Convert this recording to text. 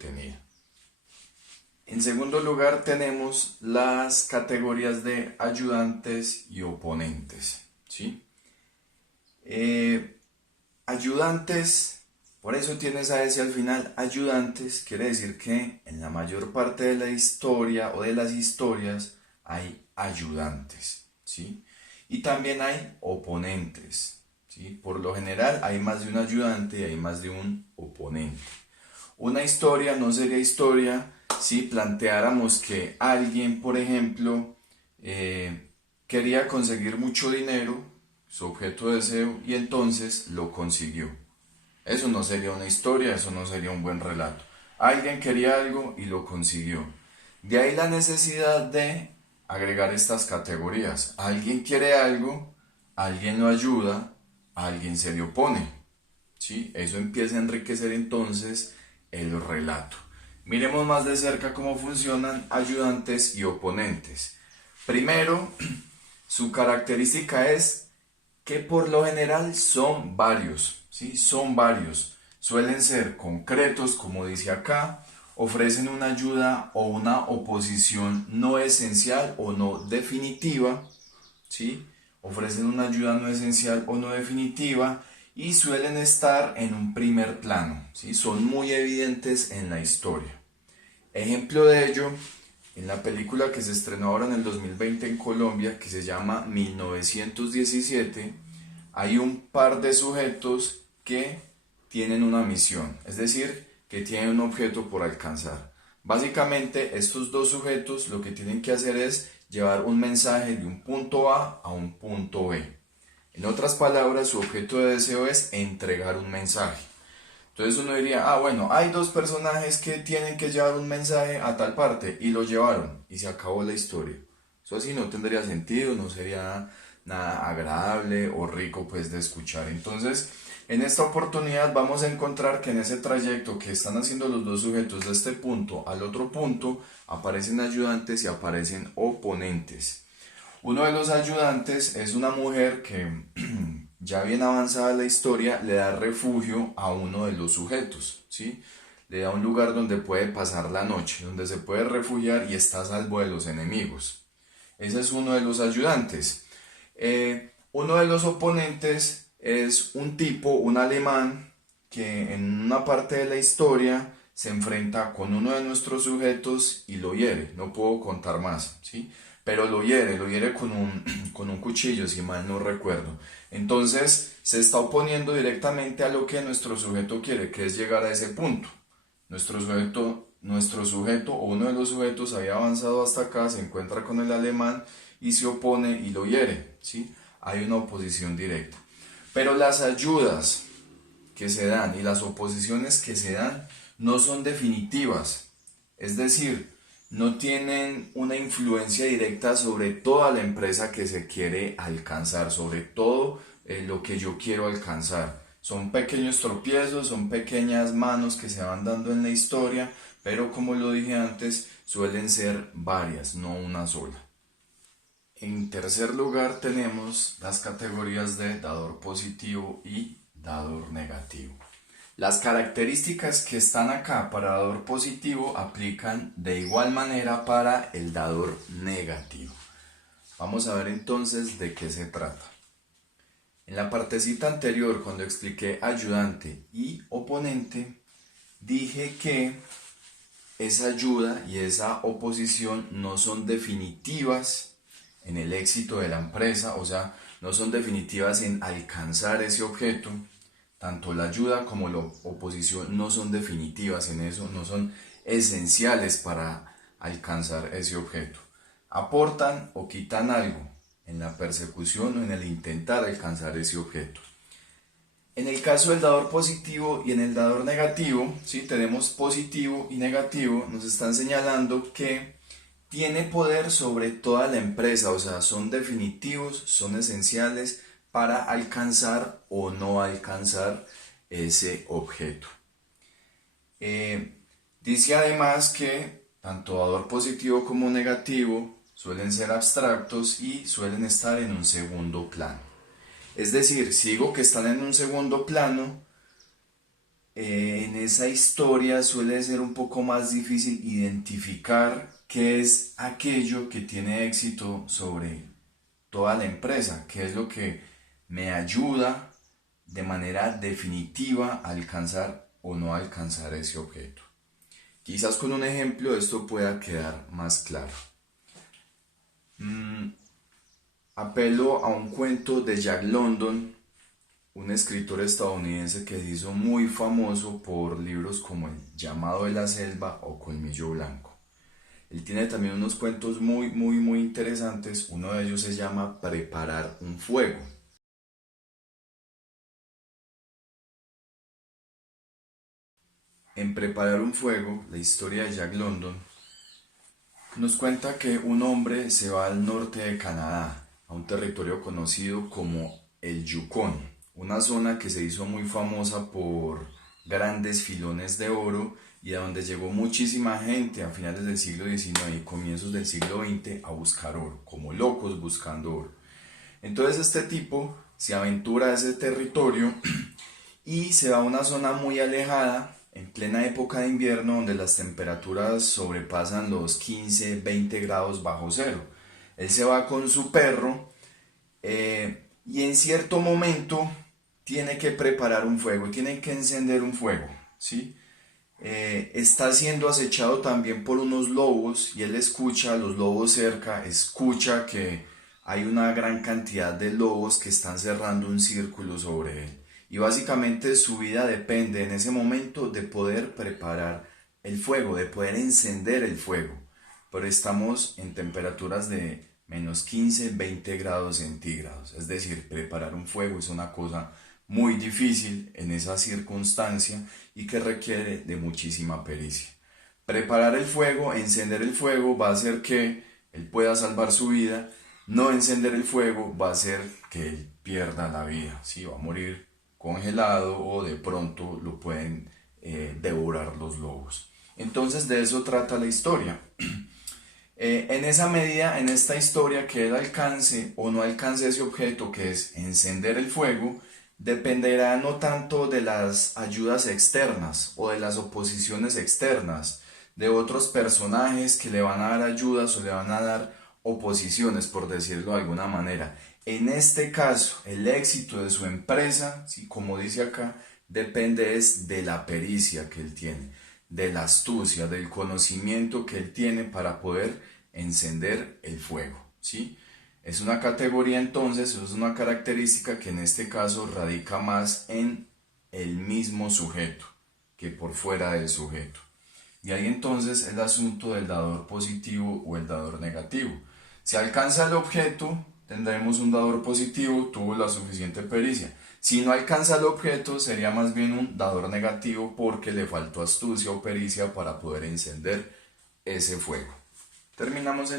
entretenida. En segundo lugar tenemos las categorías de ayudantes y oponentes, ¿sí? Ayudantes, por eso tienes a ese al final, ayudantes, quiere decir que en la mayor parte de la historia o de las historias hay ayudantes, ¿sí? Y también hay oponentes, ¿sí? Por lo general hay más de un ayudante y hay más de un oponente. Una historia no sería historia si planteáramos que alguien, por ejemplo, quería conseguir mucho dinero, su objeto de deseo, y entonces lo consiguió. Eso no sería una historia, eso no sería un buen relato. Alguien quería algo y lo consiguió. De ahí la necesidad de agregar estas categorías. Alguien quiere algo, alguien lo ayuda, alguien se le opone. ¿Sí? Eso empieza a enriquecer entonces el relato. Miremos más de cerca cómo funcionan ayudantes y oponentes. Primero, su característica es que por lo general son varios, ¿sí? Son varios. Suelen ser concretos, como dice acá, ofrecen una ayuda o una oposición no esencial o no definitiva, ¿sí? Ofrecen una ayuda no esencial o no definitiva y suelen estar en un primer plano, ¿sí? Son muy evidentes en la historia. Ejemplo de ello, en la película que se estrenó ahora en el 2020 en Colombia, que se llama 1917, hay un par de sujetos que tienen una misión, es decir, que tienen un objeto por alcanzar. Básicamente, estos dos sujetos lo que tienen que hacer es llevar un mensaje de un punto A a un punto B. En otras palabras, su objeto de deseo es entregar un mensaje. Entonces uno diría, bueno, hay dos personajes que tienen que llevar un mensaje a tal parte y lo llevaron y se acabó la historia. Eso así no tendría sentido, no sería nada agradable o rico pues de escuchar. Entonces, en esta oportunidad vamos a encontrar que en ese trayecto que están haciendo los dos sujetos de este punto al otro punto, aparecen ayudantes y aparecen oponentes. Uno de los ayudantes es una mujer que ya bien avanzada la historia le da refugio a uno de los sujetos, ¿sí? Le da un lugar donde puede pasar la noche, donde se puede refugiar y está a salvo de los enemigos. Ese es uno de los ayudantes. Uno de los oponentes es un tipo, un alemán, que en una parte de la historia se enfrenta con uno de nuestros sujetos y lo hiere. No puedo contar más, ¿sí? Pero lo hiere con un cuchillo, si mal no recuerdo. Entonces se está oponiendo directamente a lo que nuestro sujeto quiere, que es llegar a ese punto. Nuestro sujeto o uno de los sujetos había avanzado hasta acá, se encuentra con el alemán y se opone y lo hiere, ¿sí? Hay una oposición directa. Pero las ayudas que se dan y las oposiciones que se dan no son definitivas. Es decir, no tienen una influencia directa sobre toda la empresa que se quiere alcanzar, sobre todo lo que yo quiero alcanzar. Son pequeños tropiezos, son pequeñas manos que se van dando en la historia, pero como lo dije antes, suelen ser varias, no una sola. En tercer lugar tenemos las categorías de dador positivo y dador negativo. Las características que están acá para dador positivo aplican de igual manera para el dador negativo. Vamos a ver entonces de qué se trata. En la partecita anterior, cuando expliqué ayudante y oponente, dije que esa ayuda y esa oposición no son definitivas en el éxito de la empresa, o sea, no son definitivas en alcanzar ese objeto. Tanto la ayuda como la oposición no son definitivas en eso, no son esenciales para alcanzar ese objeto. Aportan o quitan algo en la persecución o en el intentar alcanzar ese objeto. En el caso del dador positivo y en el dador negativo, ¿sí? Tenemos positivo y negativo, nos están señalando que tiene poder sobre toda la empresa, o sea, son definitivos, son esenciales para alcanzar o no alcanzar ese objeto. Dice además que tanto dador positivo como negativo suelen ser abstractos y suelen estar en un segundo plano. Es decir, si digo que están en un segundo plano, en esa historia suele ser un poco más difícil identificar qué es aquello que tiene éxito sobre toda la empresa, qué es lo que me ayuda de manera definitiva a alcanzar o no alcanzar ese objeto. Quizás con un ejemplo esto pueda quedar más claro. Apelo a un cuento de Jack London, un escritor estadounidense que se hizo muy famoso por libros como El llamado de la selva o Colmillo Blanco. Él tiene también unos cuentos muy interesantes. Uno de ellos se llama Preparar un fuego. En Preparar un fuego, la historia de Jack London nos cuenta que un hombre se va al norte de Canadá, a un territorio conocido como el Yukon, una zona que se hizo muy famosa por grandes filones de oro y a donde llegó muchísima gente a finales del siglo XIX y comienzos del siglo XX a buscar oro, como locos buscando oro. Entonces este tipo se aventura a ese territorio y se va a una zona muy alejada en plena época de invierno donde las temperaturas sobrepasan los 15-20 grados bajo cero. Él se va con su perro y en cierto momento tiene que preparar un fuego, tiene que encender un fuego, ¿sí? Está siendo acechado también por unos lobos y él escucha a los lobos cerca, escucha que hay una gran cantidad de lobos que están cerrando un círculo sobre él. Y básicamente su vida depende en ese momento de poder preparar el fuego, de poder encender el fuego. Pero estamos en temperaturas de menos 15-20 grados centígrados. Es decir, preparar un fuego es una cosa muy difícil en esa circunstancia y que requiere de muchísima pericia. Preparar el fuego, encender el fuego va a hacer que él pueda salvar su vida. No encender el fuego va a hacer que él pierda la vida, ¿sí? Va a morir congelado o de pronto lo pueden devorar los lobos. Entonces de eso trata la historia. En esa medida, en esta historia, que él alcance o no alcance ese objeto que es encender el fuego, dependerá no tanto de las ayudas externas o de las oposiciones externas, de otros personajes que le van a dar ayudas o le van a dar oposiciones, por decirlo de alguna manera. En este caso, el éxito de su empresa, ¿sí? Como dice acá, depende es de la pericia que él tiene, de la astucia, del conocimiento que él tiene para poder encender el fuego, ¿sí? Es una categoría entonces, es una característica que en este caso radica más en el mismo sujeto que por fuera del sujeto. Y ahí entonces el asunto del dador positivo o el dador negativo. Si alcanza el objeto, tendremos un dador positivo, tuvo la suficiente pericia. Si no alcanza el objeto, sería más bien un dador negativo porque le faltó astucia o pericia para poder encender ese fuego. Terminamos